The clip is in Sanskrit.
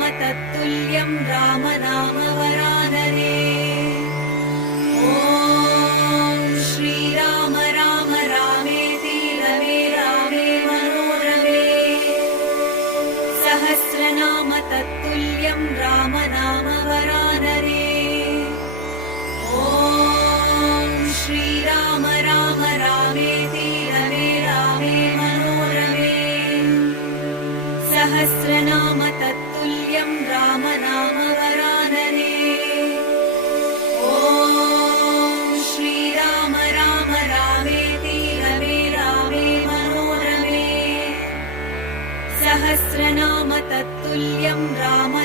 सहस्रनाम तत्तुल्यं राम नाम वरानने। ॐ श्रीराम राम रामेति रमे रामे मनोरमे। सहस्रनाम तत्तुल्यं राम नाम वरानने। ॐ श्रीराम राम रामेति रमे रामे मनोरमे। सहस्रनाम तत्तुल्यं राम नाम वरानने। ॐ श्रीराम राम रामेति रमे रामे मनोरमे। सहस्रनाम तत्तुल्यं राम